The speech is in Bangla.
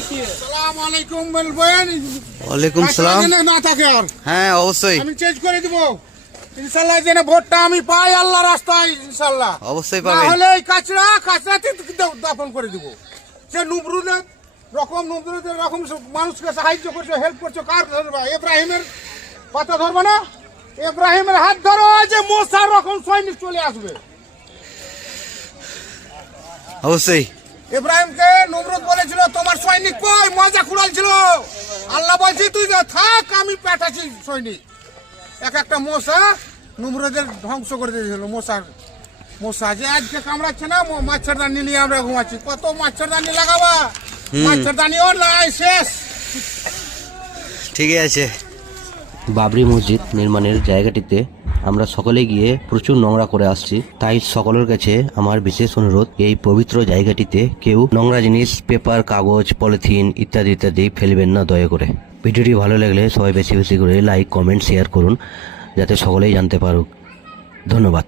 আসসালামু আলাইকুম বলবেন। ওয়ালাইকুম সালাম। না থাকে আর হ্যাঁ অবশ্যই আমি চেঞ্জ করে দিব ইনশাআল্লাহ। যেন ভোটটা আমি পাই আল্লাহ রাস্তায় ইনশাআল্লাহ। অবশ্যই না পাবেন। হলে এই কাঁচরাতে দাফন করে দিব। সে নমরুদের রকম মানুষকে সাহায্য করছে, হেল্প করছে। কার ধরবা? ইব্রাহিমের কথা ধরবা না? ইব্রাহিমের হাত ধরো, যে মোসার রকম সৈনিক চলে আসবে। অবশ্যই ইব্রাহিমকে নমরুদ বলেছিল তোমার সৈনিক কই, মজা কুড়ালছিল। আল্লাহ বলছি তুই থাক, আমি পাঠাচ্ছি সৈনিক। একটা মশা নমরুদের ধ্বংস করে দিয়েছিল। মশা যে আজকে কামড়াচ্ছে না, মাছেরদানি নিয়ে আমরা ঘুমাচ্ছি। কত মাছেরদানি লাগাবা, মাছেরদানিও নাই, শেষ। ঠিকই আছে। বাবরি মসজিদ নির্মাণের জায়গাটিতে আমরা সকলে গিয়ে প্রচুর নোংরা করে আসছি। তাই সকলের কাছে আমার বিশেষ অনুরোধ, এই পবিত্র জায়গাটিতে কেউ নোংরা জিনিস, পেপার, কাগজ, পলিথিন ইত্যাদি ইত্যাদি ফেলবেন না দয়া করে। ভিডিওটি ভালো লাগলে সবাই বেশি বেশি করে লাইক, কমেন্ট, শেয়ার করুন, যাতে সকলেই জানতে পারুক। ধন্যবাদ।